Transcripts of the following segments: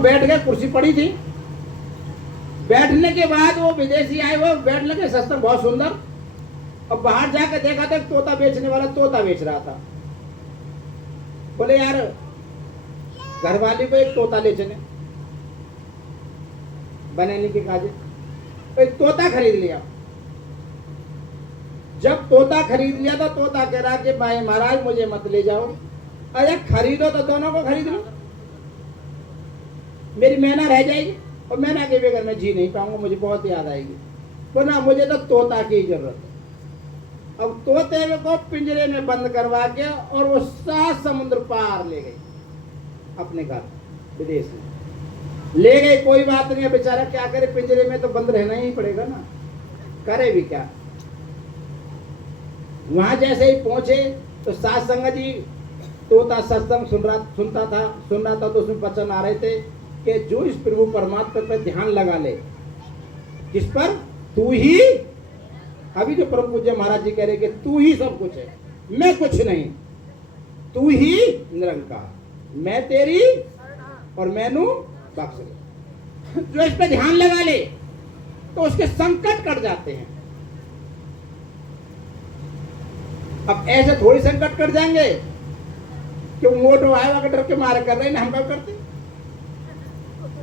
बैठ गए, कुर्सी पड़ी थी। बैठने के बाद वो विदेशी आए, वो बैठ लगे, सस्ता बहुत सुंदर। और बाहर जाकर देखा तो तोता बेचने वाला तोता बेच रहा था। बोले यार घरवाली को एक तोता ले चले बनाने के काजे। एक तोता खरीद लिया। जब तोता खरीद लिया तो तोता कह रहा कि भाई महाराज मुझे मत ले जाओ, अरे खरीदो तो दोनों को खरीद लो, मेरी मैना रह जाएगी और मैना के बगैर मैं जी नहीं पाऊंगा, मुझे बहुत याद आएगी। बोला मुझे तो तोता की जरूरत है। अब तोते को पिंजरे में बंद करवा के और वो 7 समुद्र पार ले गई अपने घर विदेश में ले गई। कोई बात नहीं, बेचारा क्या करे, पिंजरे में तो बंद रहना ही पड़ेगा ना, करे भी क्या। वहां जैसे ही पहुंचे तो सात संगत जी तोता सत्संग सुनता था तो उसमें वचन आ रहे थे कि जो इस प्रभु परमात्मा पर ध्यान लगा ले, किस पर, तू ही, अभी जो परम पूज्य महाराज जी कह रहे कि तू ही सब कुछ है, मैं कुछ नहीं, तू ही निरंकार, मैं तेरी और मैनू बख्श। जो इस पर ध्यान लगा ले तो उसके संकट कट जाते हैं। अब ऐसे थोड़ी संकट कट जाएंगे क्यों, मोटो आएगा डर के मारे कर रहे हैं, हम कब करते।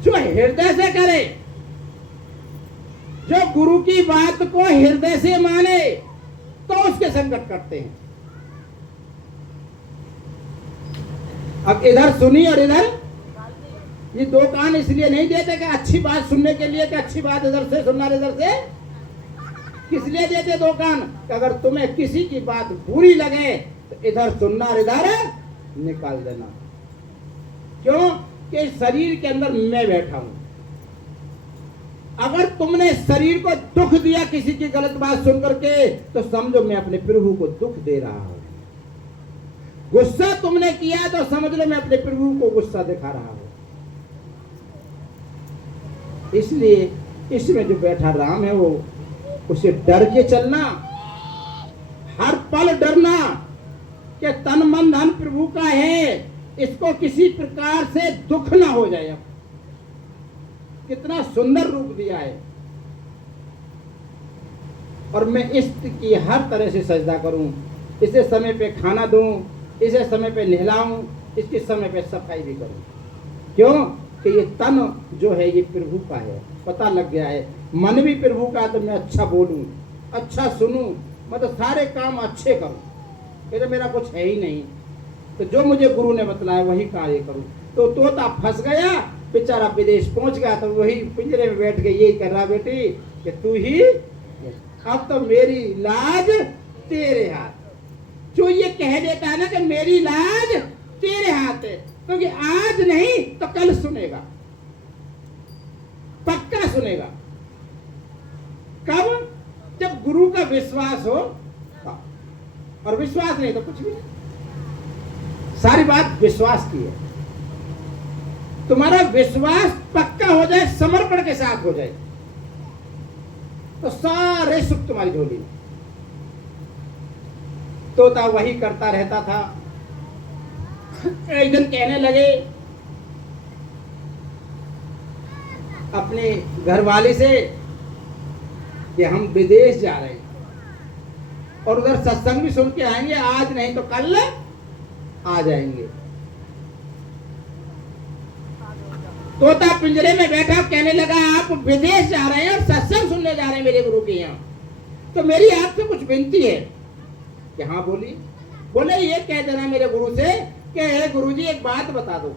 जो हृदय से करे, जो गुरु की बात को हृदय से माने तो उसके संकट कटते हैं। अब इधर सुनी और इधर, ये 2 कान इसलिए नहीं देते कि अच्छी बात सुनने के लिए, कि अच्छी बात इधर से सुनना, इधर से किस लिए देते 2 कान, कि अगर तुम्हें किसी की बात बुरी लगे तो इधर सुनना और इधर निकाल देना। क्यों कि शरीर के अंदर मैं बैठा हूं। अगर तुमने शरीर को दुख दिया किसी की गलत बात सुन करके तो समझो मैं अपने प्रभु को दुख दे रहा हूं। गुस्सा तुमने किया तो समझ लो मैं अपने प्रभु को गुस्सा दिखा रहा हूं। इसलिए इसमें जो बैठा राम है वो, उसे डर के चलना, हर पल डरना कि तन मन धन प्रभु का है, इसको किसी प्रकार से दुख ना हो जाए। कितना सुंदर रूप दिया है, और मैं इसकी हर तरह से सजदा करूं, इसे समय पे खाना दूं, इसे समय पे नहलाऊं, इसके समय पे सफाई भी करूं। क्यों कि ये तन जो है ये प्रभु का है, पता लग गया है। मन भी प्रभु का, तो मैं अच्छा बोलूं, अच्छा सुनूं, मतलब सारे काम अच्छे करूं। ये तो मेरा कुछ है ही नहीं, तो जो मुझे गुरु ने बतलाया वही कार्य करूं। तो तोता फंस गया, बेचारा विदेश पहुंच गया, तो वही पिंजरे में बैठ के यही कर रहा, बेटी कि तू ही, अब तो मेरी लाज तेरे हाथ। जो ये कह देता है ना कि मेरी लाज तेरे हाथ है, क्योंकि आज नहीं तो कल सुनेगा, पक्का सुनेगा। कब? जब गुरु का विश्वास हो, और विश्वास नहीं तो कुछ भी नहीं। सारी बात विश्वास की है। तुम्हारा विश्वास पक्का हो जाए, समर्पण के साथ हो जाए, तो सारे सुख तुम्हारी झोली में। तोता वही करता रहता था। एक दिन कहने लगे अपने घरवाली से कि हम विदेश जा रहे हैं और उधर सत्संग भी सुन के आएंगे, आज नहीं तो कल आ जाएंगे। तोता पिंजरे में बैठा कहने लगा आप विदेश जा रहे हैं और सत्संग सुनने जा रहे हैं मेरे गुरु के यहाँ, तो मेरी आपसे कुछ विनती है। कि हाँ बोली। बोले ये कह देना मेरे गुरु से कि हे गुरुजी एक बात बता दो,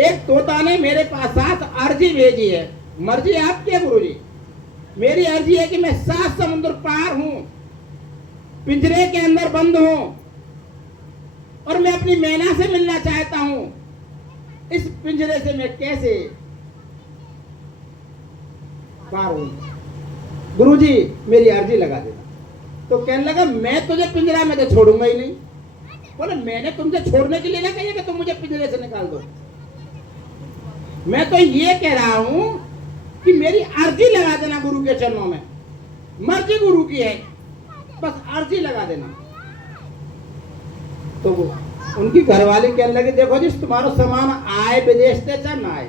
एक तोता ने मेरे पास 7 अर्जी भेजी है, मर्जी आपकी है गुरुजी। मेरी अर्जी है कि मैं 7 समुद्र पार हूं, पिंजरे के अंदर बंद हूं और मैं अपनी मैना से मिलना चाहता हूं। इस पिंजरे से मैं कैसे पार हूं? गुरुजी मेरी अर्जी लगा देना। तो कहने लगा मैं तुझे पिंजरा में तो छोड़ूंगा ही नहीं। बोले मैंने तुमसे छोड़ने के लिए ना कही कि तुम मुझे पिंजरे से निकाल दो, मैं तो ये कह रहा हूं कि मेरी अर्जी लगा देना गुरु के चरणों में। मर्जी गुरु की है, बस अर्जी लगा देना। तो वो उनकी घरवाली कहने लगी, देखो जी तुम्हारा सामान आए विदेश से चाहे ना आए,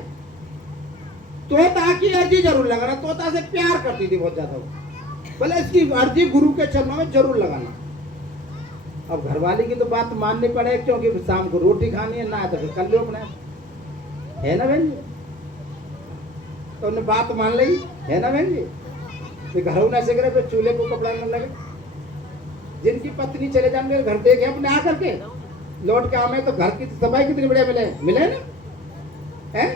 तोता की अर्जी जरूर लगाना। तोता से प्यार करती थी बहुत ज्यादा, बोले इसकी अर्जी गुरु के चरणों में जरूर लगाना। अब घरवाली की तो बात माननी पड़े, क्योंकि शाम को रोटी खानी है, ना तो फिर कर लो अपने, है ना बहन जी। तो उन्हें बात मान ली, है ना बहन जी। फिर घरों न से फिर चूल्हे को कपड़ा न लगे। जिनकी पत्नी चले जाएंगे घर देखे अपने आकर के लौट के आवे, तो घर की सफाई कितनी बढ़िया मिले ना, है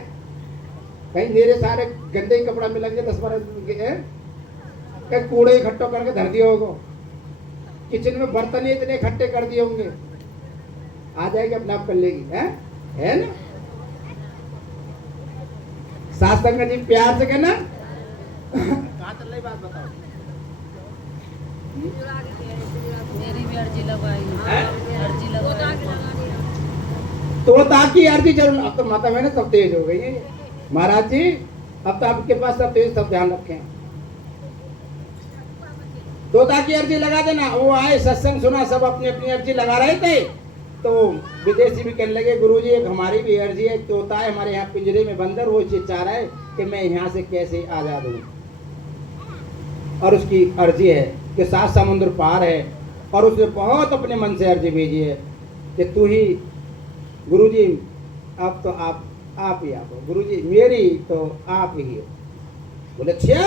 कहीं मेरे सारे गंदे कपड़ा मिलेंगे 10-12 कूड़े इकट्ठो करके धर दिए होगा, किचन में बर्तन ही इतने इकट्ठे कर दिए होंगे, आ जाएगी अपने आप कर लेगी, है ना। सास संगत जी प्यार से कहना। कहाँ चल रही बात बताओ। मेरी भी अर्जी लगवाई, अर्जी लगवाई। तोता की अर्जी जरूर। अब तो माता बहन सब तेज हो गई है महाराज जी, अब तो आपके पास सब तेज, सब ध्यान रखें। तोता की अर्जी लगा देना। वो आए सत्संग सुना, सब अपनी अपनी अर्जी लगा रहे थे, तो विदेशी भी कहने लगे, गुरुजी एक हमारी भी अर्जी है, तोता है हमारे यहाँ पिंजरे में बंदर, वो चाह रहा है कि मैं यहाँ से कैसे आजाद हूँ। और उसकी अर्जी है कि 7 समुद्र पार है, और उसने बहुत अपने मन से अर्जी भेजी है कि तू ही गुरुजी, अब तो आप ही आप हो गुरुजी, मेरी तो आप ही हो। बोले अच्छा,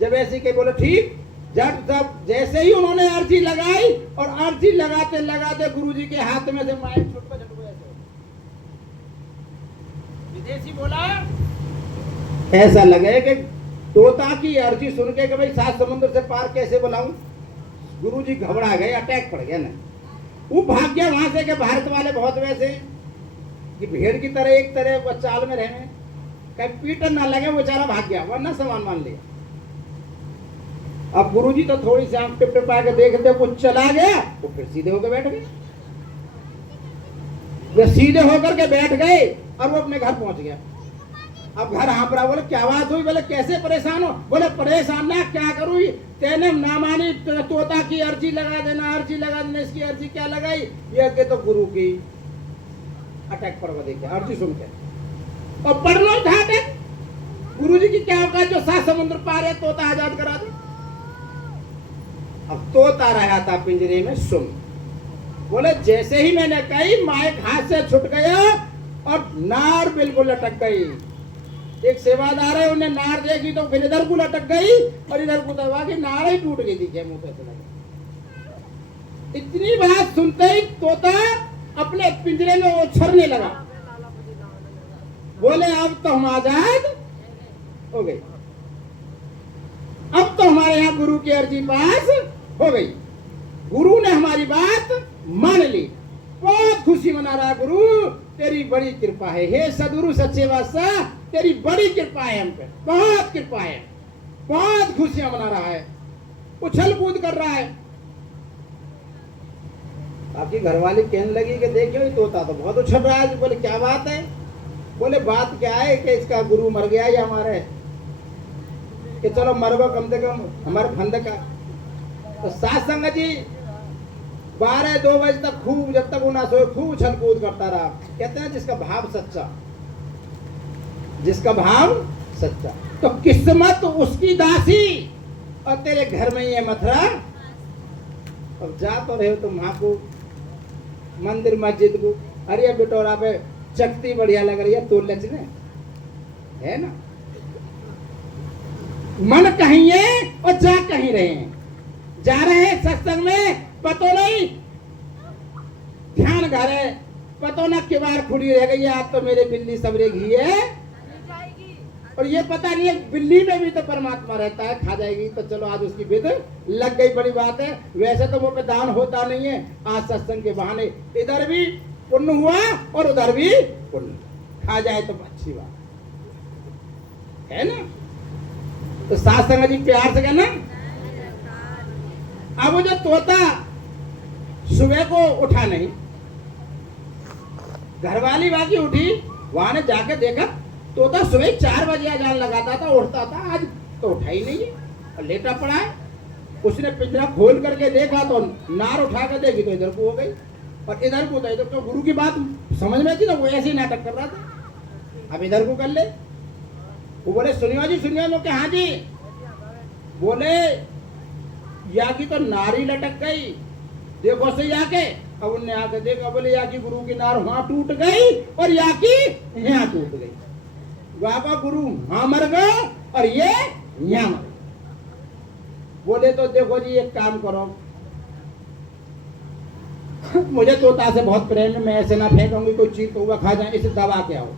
जब ऐसे के बोले ठीक। जब जैसे ही उन्होंने अर्जी लगाई, और अर्जी लगाते लगाते गुरुजी के हाथ में से माइक छुटको छुटको ऐसे, विदेशी बोला ऐसा लगे कि तोता की अर्जी सुन के कि भाई 7 समुद्र से पार कैसे बुलाऊं। गुरुजी घबरा गए, अटैक पड़ गया ना। वो भाग गया वहां से कि भारत वाले बहुत वैसे कि भेड़ की तरह एक तरह चाल में रहने, कहीं पीटन ना लगे, वो बेचारा भाग गया, वरना सामान मान लिया। अब गुरुजी तो थोड़ी सी आंख टिप टिपा के देखते, वो चला गया, वो फिर सीधे होकर बैठ गए। वे सीधे होकर के बैठ गए और वो अपने घर पहुंच गया। अब घर हाँप रहा, बोले क्या बात हुई, बोले कैसे परेशान हो, बोले परेशान ना क्या करूँ, तेने ना मानी, तोता की अर्जी लगा देना, अर्जी लगा देना। इसकी अर्जी क्या लगाई, ये के तो गुरु की अटैक पर देखे अर्जी सुन के, और पढ़ लो था अटैक। गुरुजी की क्या होगा जो 7 समुद्र पार है, तोता आजाद करा दे। अब तोता रहा था पिंजरे में सुन। बोले जैसे ही मैंने कही, माइक हाथ से छुट गया और नार बिल्कुल लटक गई। एक सेवादार है, उन्हें नार देखी तो फिर इधर को लटक गई, और इधर को दबा के नार ही टूट गई थी मुंह पे से लगा। इतनी बात सुनते ही तोता अपने पिंजरे में उछलने लगा। बोले अब तो हम आजाद हो गए, अब तो हमारे यहाँ गुरु की अर्जी पास हो गई, गुरु ने हमारी बात मान ली, बहुत खुशी मना रहा। गुरु तेरी बड़ी कृपा है, हे सदगुरु सच्चे बादशाह, तेरी बड़ी कृपा है हम पे, बहुत कृपा है, बहुत खुशियां मना रहा है, उछल कूद कर रहा है। आपकी घरवाली कहने लगी कि देखियो ये तोता तो बहुत उछल रहा है। बोले क्या बात है, बोले बात क्या है कि इसका गुरु मर गया या हमारे, कि चलो मरबो कम से कम हमारे फंद का। तो सात संगत जी 12-2 बजे तक खूब, जब तक वो ना सोए, खूब उछल कूद करता रहा। कहते हैं जिसका भाव सच्चा, जिसका भाव सच्चा, तो किस्मत उसकी दासी, और तेरे घर में ये मथुरा। अब जा तो रहे हो तुम वहां को मंदिर मस्जिद को, अरे बिटोरा पे चकती बढ़िया लग रही है, तो लचने है ना, मन कहीं है और जा कहीं रहे हैं, जा रहे हैं सत्संग में, पतो नहीं ध्यान घर है, पतो ना किवाड़ खुली रह गई, आज तो मेरे बिल्ली सबरेगी है, और ये पता नहीं है बिल्ली में भी तो परमात्मा रहता है, खा जाएगी। तो चलो आज उसकी विध लग गई, बड़ी बात है। वैसे तो वो पे दान होता नहीं है, आज सत्संग के बहाने इधर भी पुण्य हुआ और उधर भी पुण्य, खा जाए तो अच्छी बात है ना। तो सास संगत जी प्यार से कहना। अब वो जो तोता सुबह को उठा नहीं, घरवाली बाकी उठी, वहां ने जाके देखा तोता सुबह 4 बजे अजान लगाता था, उठता था, आज तो उठा ही नहीं है और लेटा पड़ा है। उसने पिंजरा खोल करके देखा तो नार उठा कर देखी तो इधर को हो गई। और इधर को तो गुरु की बात समझ में थी ना, वो ऐसे ही नाटक कर रहा था। अब इधर को कर ले, वो बोले सुनियो जी सुनियो। लोग हाँ जी। बोले या की तो नारी लटक गई, देखो से आके। अब उनने आके देखा, बोले या की गुरु की नार वहां टूट गई और या की यहाँ टूट गई। बाबा गुरु वहां मर गए और ये यहाँ मर गए। बोले तो देखो जी एक काम करो, मुझे तोता से बहुत प्रेम है, मैं ऐसे ना फेंकूंगी कोई चीज कौवा खा जाए, इसे दबा के आओ।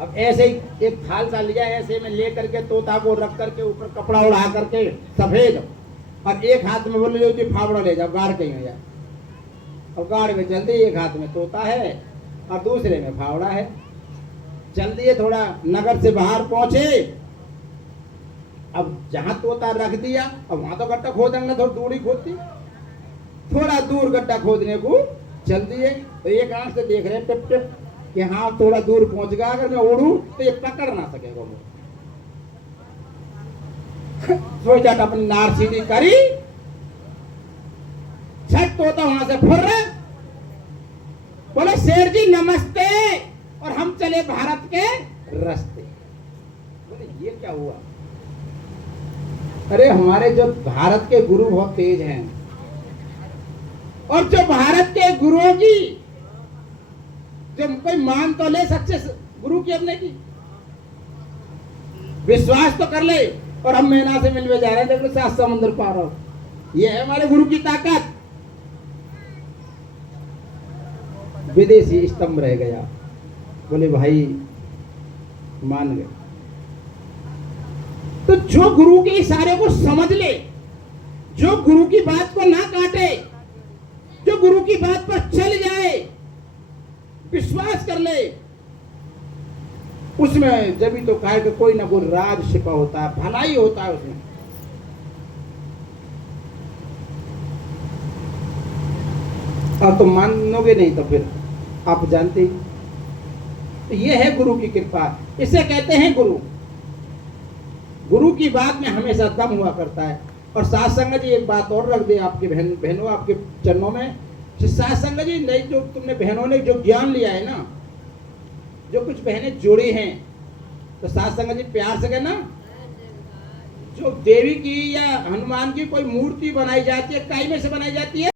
अब ऐसे ही एक थाल सा लिया, ऐसे में ले करके तोता को रख करके ऊपर कपड़ा उड़ा करके सफेद, और एक हाथ में बोले जो फावड़ा ले जाओ, गाड़ कहीं हो जाए। और गाड़ में जल्दी एक हाथ में तोता है और दूसरे में फावड़ा है। जल्दी ये थोड़ा नगर से बाहर पहुंचे। अब जहां तोता रख दिया, अब वहां तो गड्ढा खोदेंगे, थोड़ी दूर ही खोदती, थोड़ा दूर गड्ढा खोदने को चल दिए। तो एक आंख से देख रहे टिप टिप कि हाँ थोड़ा दूर पहुंच गया, अगर मैं उड़ूं तो ये पकड़ ना सकेगा। वो सोचा अपनी नार सीधी करी, छठ तोता वहां से फुर रहे, बोले शेर जी नमस्ते, और हम चले भारत के रास्ते। बोले ये क्या हुआ? अरे हमारे जो भारत के गुरु बहुत तेज हैं, और जो भारत के गुरुओं की जो कोई मान तो ले सच्चे गुरु की, अपने की विश्वास तो कर ले। और हम मैना से मिलने जा रहे हैं, देखो 7 समुद्र पार हो, ये है हमारे गुरु की ताकत। विदेशी स्तंभ रह गया, बोले भाई मान गए। तो जो गुरु के इशारे को समझ ले, जो गुरु की बात को ना काटे, जो गुरु की बात पर चल जाए, विश्वास कर ले, उसमें जब भी तो कहे कि कोई ना कोई राज छिपा होता है, भलाई होता है उसमें। अब तो मानोगे नहीं तो फिर आप जानते ही। तो ये है गुरु की कृपा, इसे कहते हैं गुरु। गुरु की बात में हमेशा दम हुआ करता है। और साथ संगत जी एक बात और रख दे आपके बहनों, आपके चरणों में, साथ संगत जी नहीं, जो तुमने बहनों ने जो ज्ञान लिया है ना, जो कुछ बहनें जोड़ी हैं, तो साथ संगत जी प्यार से कहना, जो देवी की या हनुमान की कोई मूर्ति बनाई जाती है, काई में से बनाई जाती है?